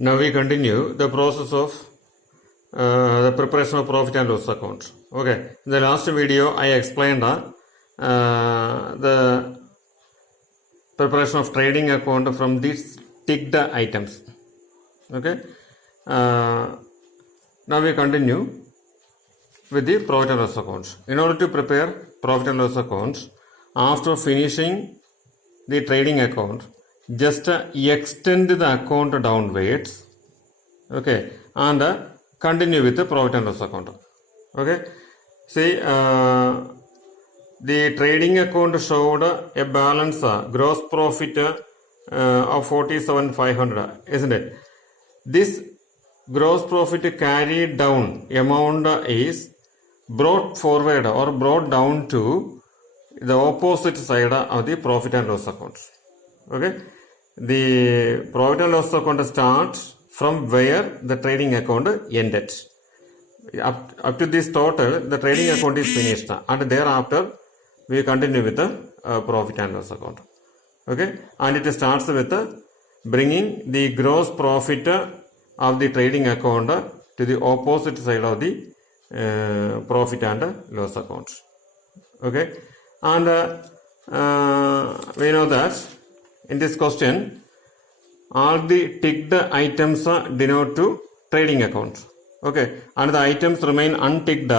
Now we continue the process of the preparation of profit and loss account. Okay, in the last video I explained the preparation of trading account from these ticked items. Okay, now we continue with the profit and loss account. In order to prepare profit and loss account, after finishing the trading account, just extend the account downwards, okay, and continue with the profit and loss account. Okay, see, the trading account showed a balance, gross profit of 47,500, isn't it? This gross profit carried down amount is brought forward or brought down to the opposite side of the profit and loss account. Okay, the profit and loss account starts from where the trading account ended. Up to this total, the trading account is finished, and thereafter we continue with the profit and loss account. Okay, and it starts with bringing the gross profit of the trading account to the opposite side of the profit and loss account. Okay, and we know that in this question all the ticked items denote to trading account. Okay, and the items remain unticked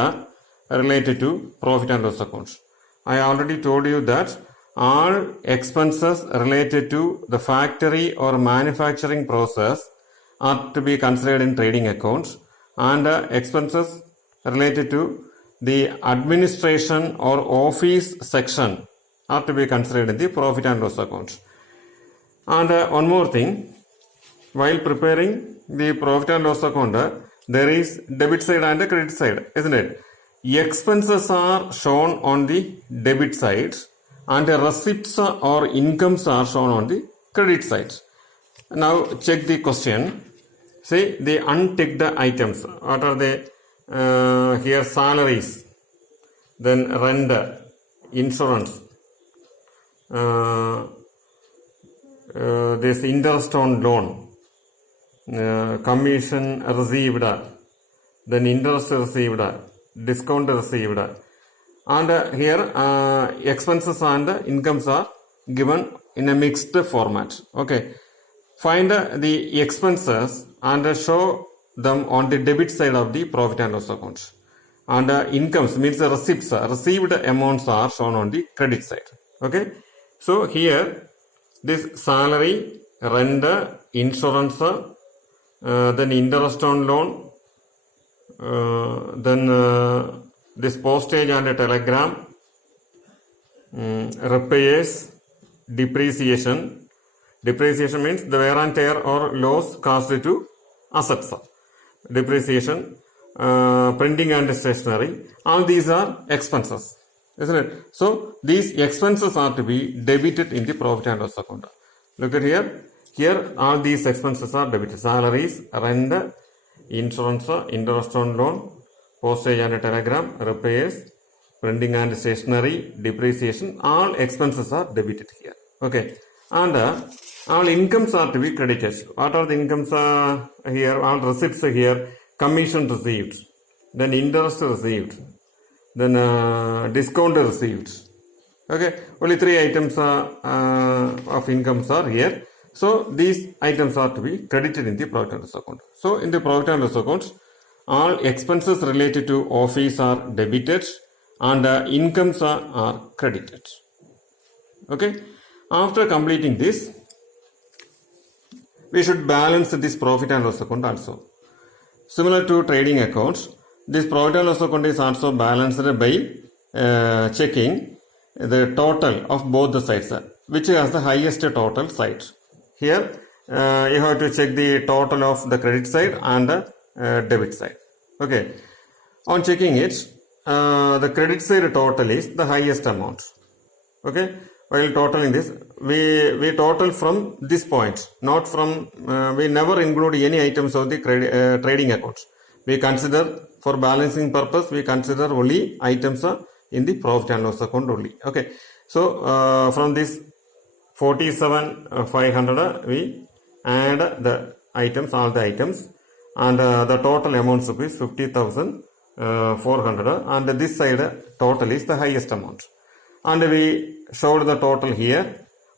related to profit and loss account. I already told you that all expenses related to the factory or manufacturing process are to be considered in trading accounts, and expenses related to the administration or office section are to be considered in the profit and loss account. And one more thing, while preparing the profit and loss account, there is debit side and the credit side, isn't it? Expenses are shown on the debit side and the receipts or incomes are shown on the credit side. Now check the question. See the unticked items. What are they? Here salaries, then rent, insurance, this interest on loan, commission received, then interest received, discount received, and here expenses and incomes are given in a mixed format. Okay, find the expenses and show them on the debit side of the profit and loss account, and incomes means the receipts, received amounts are shown on the credit side. Okay, so here this salary, rent, insurance, then interest on loan, then this postage and telegram, repairs, depreciation. Depreciation means the wear and tear or loss caused to assets. Depreciation, printing and stationery, all these are expenses, isn't it? So these expenses are to be debited in the profit and loss account. Look at here. Here all these expenses are debited. Salaries, rent, insurance, interest on loan, postage and telegram, repairs, printing and stationery, depreciation, all expenses are debited here. Okay, and all incomes are to be credited. What are the incomes here? All receipts here. Commission received, then interest received, then discount received. Okay, only three items of incomes are here. So these items are to be credited in the profit and loss account. So in the profit and loss account, all expenses related to office are debited and incomes are credited. Okay, after completing this, we should balance this profit and loss account also. Similar to trading accounts, this profit and loss account is also balanced by checking the total of both the sides, which has the highest total side. Here you have to check the total of the credit side and debit side. Okay, on checking it, the credit side total is the highest amount. Okay, while totaling this, we total from this point, not from, we never include any items of the trading accounts. We consider, for balancing purpose, we consider only items in the profit and loss account only. Okay, so from this 47,500 we add the items, all the items, and the total amount is 50,400, and this side total is the highest amount. And we showed the total here.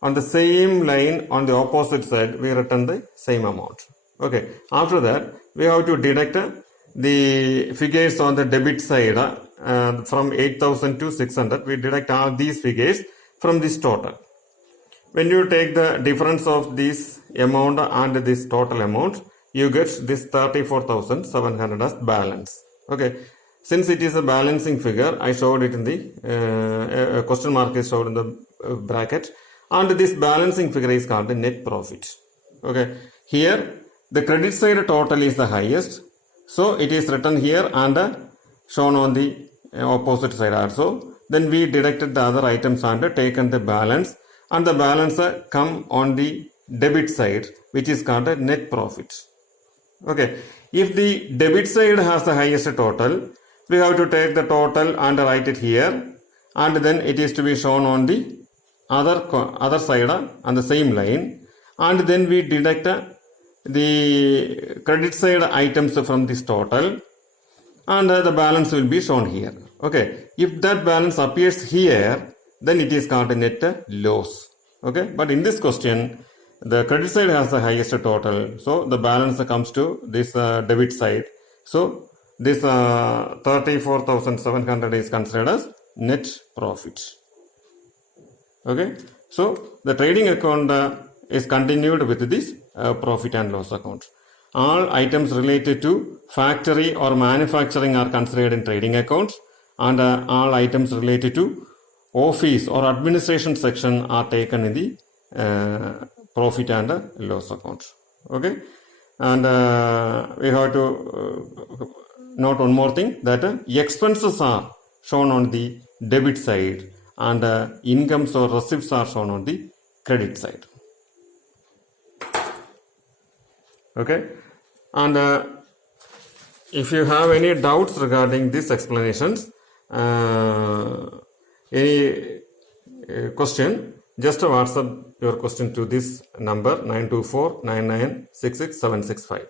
On the same line on the opposite side, we written the same amount. Okay. After that, we have to deduct the figures on the debit side from 8,000 to 600. We deduct all these figures from this total. When you take the difference of this amount and this total amount, you get this 34,700 as balance. Okay. Since it is a balancing figure, I showed it in the question mark is showed in the bracket, and this balancing figure is called the net profit. Okay. Here, the credit side total is the highest, so it is written here and shown on the opposite side also. Then we deducted the other items and taken the balance, and the balance come on the debit side, which is called a net profit. Okay. If the debit side has the highest total, we have to take the total and write it here, and then it is to be shown on the other side on the same line, and then we deduct the credit side items from this total, and the balance will be shown here. Okay. If that balance appears here, then it is called a net loss. Okay. But in this question, the credit side has the highest total, so the balance comes to this debit side. So this 34,700 is considered as net profit. Okay. So the trading account is continued with this profit and loss account. All items related to factory or manufacturing are considered in trading accounts, and all items related to office or administration section are taken in the profit and loss account. Okay. And we have to note one more thing, that expenses are shown on the debit side, and incomes or receipts are shown on the credit side. Okay. And if you have any doubts regarding these explanations, any question, just WhatsApp your question to this number 924-9966-765.